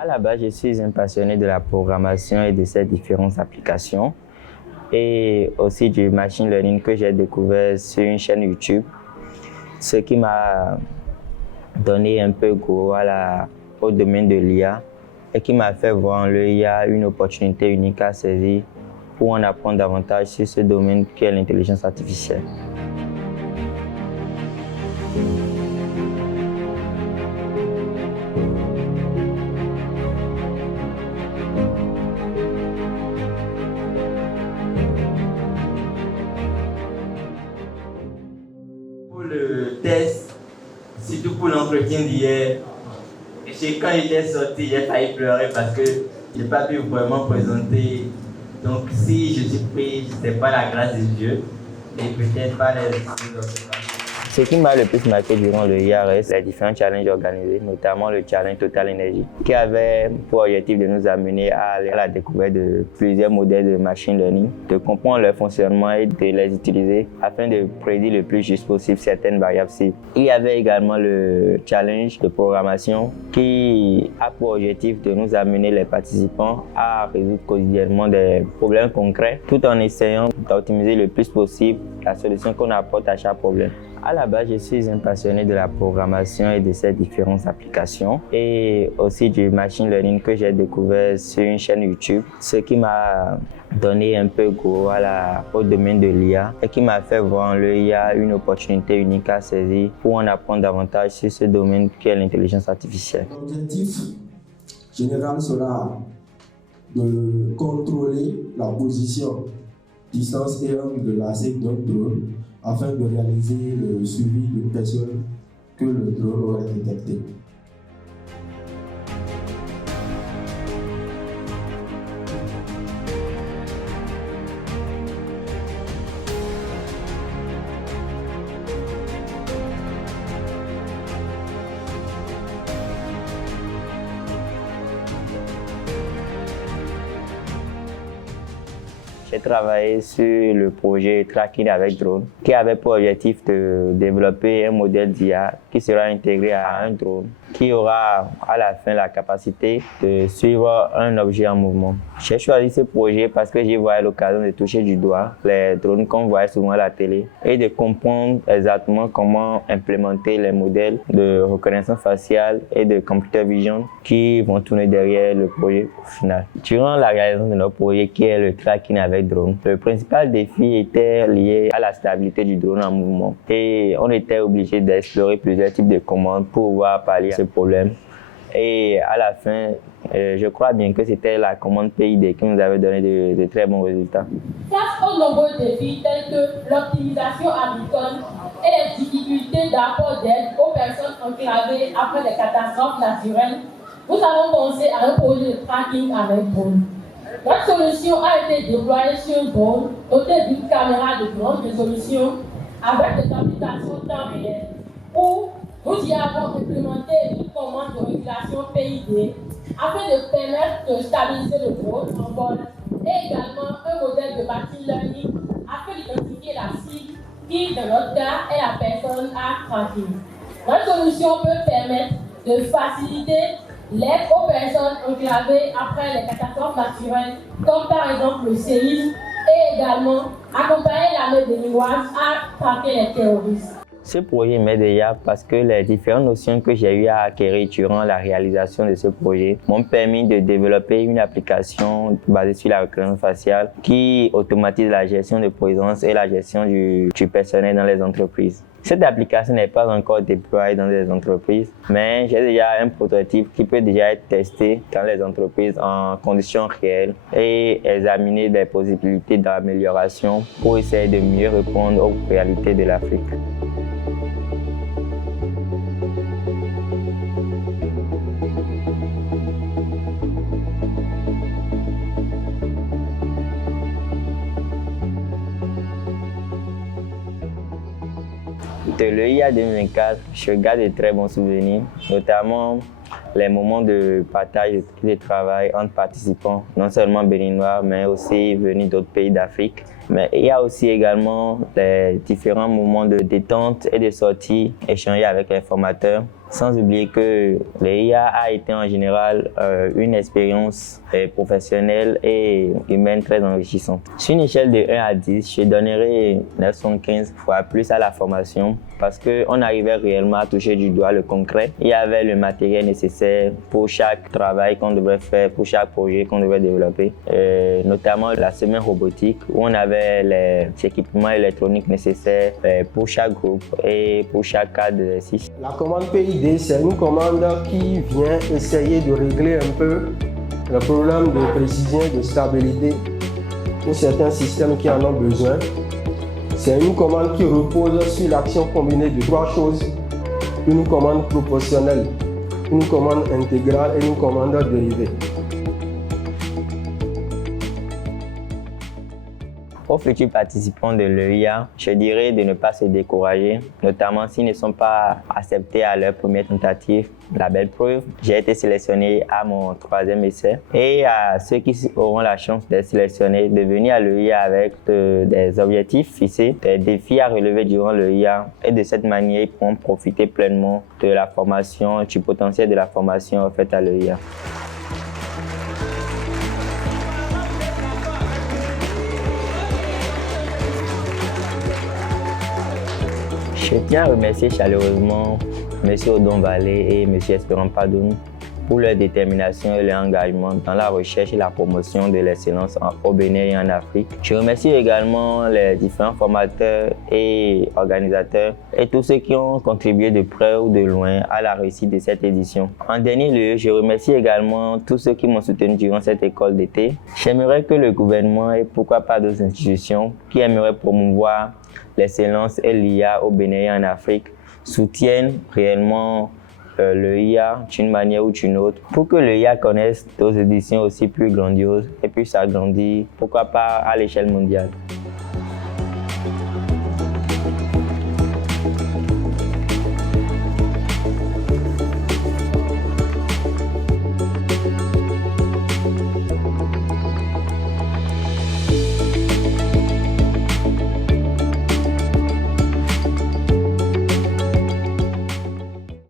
À la base, je suis un passionné de la programmation et de ses différentes applications et aussi du machine learning que j'ai découvert sur une chaîne YouTube, ce qui m'a donné un peu goût au domaine de l'IA et qui m'a fait voir en l'IA une opportunité unique à saisir pour en apprendre davantage sur ce domaine qu'est l'intelligence artificielle. Pour le test, surtout pour l'entretien d'hier, quand j'étais sorti, j'ai failli pleurer parce que je n'ai pas pu vraiment présenter. Donc si je suis pris, ce n'est pas la grâce de Dieu et peut-être pas les autres. Ce qui m'a le plus marqué durant le IARS, c'est les différents challenges organisés, notamment le challenge Total Energy, qui avait pour objectif de nous amener à aller à la découverte de plusieurs modèles de machine learning, de comprendre leur fonctionnement et de les utiliser afin de prédire le plus juste possible certaines variables cibles. Il y avait également le challenge de programmation qui a pour objectif de nous amener les participants à résoudre quotidiennement des problèmes concrets tout en essayant d'optimiser le plus possible la solution qu'on apporte à chaque problème. À la base, je suis un passionné de la programmation et de ses différentes applications et aussi du machine learning que j'ai découvert sur une chaîne YouTube, ce qui m'a donné un peu goût au domaine de l'IA et qui m'a fait voir en l'IA une opportunité unique à saisir pour en apprendre davantage sur ce domaine qu'est l'intelligence artificielle. L'objectif général sera de contrôler la position, distance et angle de la cible d'un drone afin de réaliser le suivi d'une personne que le drone aurait détectée. J'ai travaillé sur le projet Tracking avec drone qui avait pour objectif de développer un modèle d'IA qui sera intégré à un drone qui aura à la fin la capacité de suivre un objet en mouvement. J'ai choisi ce projet parce que j'y voyais l'occasion de toucher du doigt les drones qu'on voit souvent à la télé et de comprendre exactement comment implémenter les modèles de reconnaissance faciale et de computer vision qui vont tourner derrière le projet au final. Durant la réalisation de notre projet qui est le tracking avec drone, le principal défi était lié à la stabilité du drone en mouvement et on était obligé d'explorer plusieurs types de commandes pour pouvoir pallier à ce problème. Et à la fin, je crois bien que c'était la commande PID qui nous avait donné de très bons résultats. Face aux nombreux défis tels que l'optimisation agricole et les difficultés d'apport d'aide aux personnes enclavées après des catastrophes naturelles, nous avons pensé à un projet de tracking avec drone. Notre solution a été déployée sur un drone doté d'une caméra de grande résolution avec des applications temps réel où nous y avons implémenté une commande de régulation PID afin de permettre de stabiliser le drone en vol et également un modèle de machine learning afin d'identifier la cible qui, dans notre cas, est la personne à traquer. Notre solution peut permettre de faciliter l'aide aux personnes enclavées après les catastrophes naturelles, comme par exemple le séisme, et également accompagner l'armée béninoise à traquer les terroristes. Ce projet m'aide déjà parce que les différentes notions que j'ai eu à acquérir durant la réalisation de ce projet m'ont permis de développer une application basée sur la reconnaissance faciale qui automatise la gestion de présence et la gestion du personnel dans les entreprises. Cette application n'est pas encore déployée dans les entreprises, mais j'ai déjà un prototype qui peut déjà être testé dans les entreprises en conditions réelles et examiner des possibilités d'amélioration pour essayer de mieux répondre aux réalités de l'Afrique. De l'EIA 2024, je garde de très bons souvenirs, notamment les moments de partage et de travail entre participants, non seulement béninois, mais aussi venus d'autres pays d'Afrique, Mais il y a aussi également les différents moments de détente et de sortie, échanger avec les formateurs. Sans oublier que l'IA a été en général une expérience professionnelle et humaine très enrichissante. Sur une échelle de 1 à 10, je donnerai 9,75 fois plus à la formation parce qu'on arrivait réellement à toucher du doigt le concret. Il y avait le matériel nécessaire pour chaque travail qu'on devrait faire, pour chaque projet qu'on devrait développer, notamment la semaine robotique où on avait les équipements électroniques nécessaires pour chaque groupe et pour chaque cas d'exercice. La commande PID, c'est une commande qui vient essayer de régler un peu le problème de précision et de stabilité pour certains systèmes qui en ont besoin. C'est une commande qui repose sur l'action combinée de 3 choses. Une commande proportionnelle, une commande intégrale et une commande dérivée. Aux futurs participants de l'EIA, je dirais de ne pas se décourager, notamment s'ils ne sont pas acceptés à leur première tentative. La belle preuve, j'ai été sélectionné à mon 3e essai. Et à ceux qui auront la chance d'être sélectionnés, de venir à l'EIA avec des objectifs fixés, des défis à relever durant l'EIA. Et de cette manière, ils pourront profiter pleinement de la formation, du potentiel de la formation offerte à l'EIA. Je tiens à remercier chaleureusement M. Odon Vallée et M. Espérant Padoun pour leur détermination et leur engagement dans la recherche et la promotion de l'excellence au Bénin et en Afrique. Je remercie également les différents formateurs et organisateurs et tous ceux qui ont contribué de près ou de loin à la réussite de cette édition. En dernier lieu, je remercie également tous ceux qui m'ont soutenu durant cette école d'été. J'aimerais que le gouvernement et pourquoi pas d'autres institutions qui aimeraient promouvoir l'excellence et l'IA au Bénin et en Afrique soutiennent réellement l'IA d'une manière ou d'une autre pour que l'IA connaisse d'autres éditions aussi plus grandioses et puisse s'agrandir, pourquoi pas à l'échelle mondiale.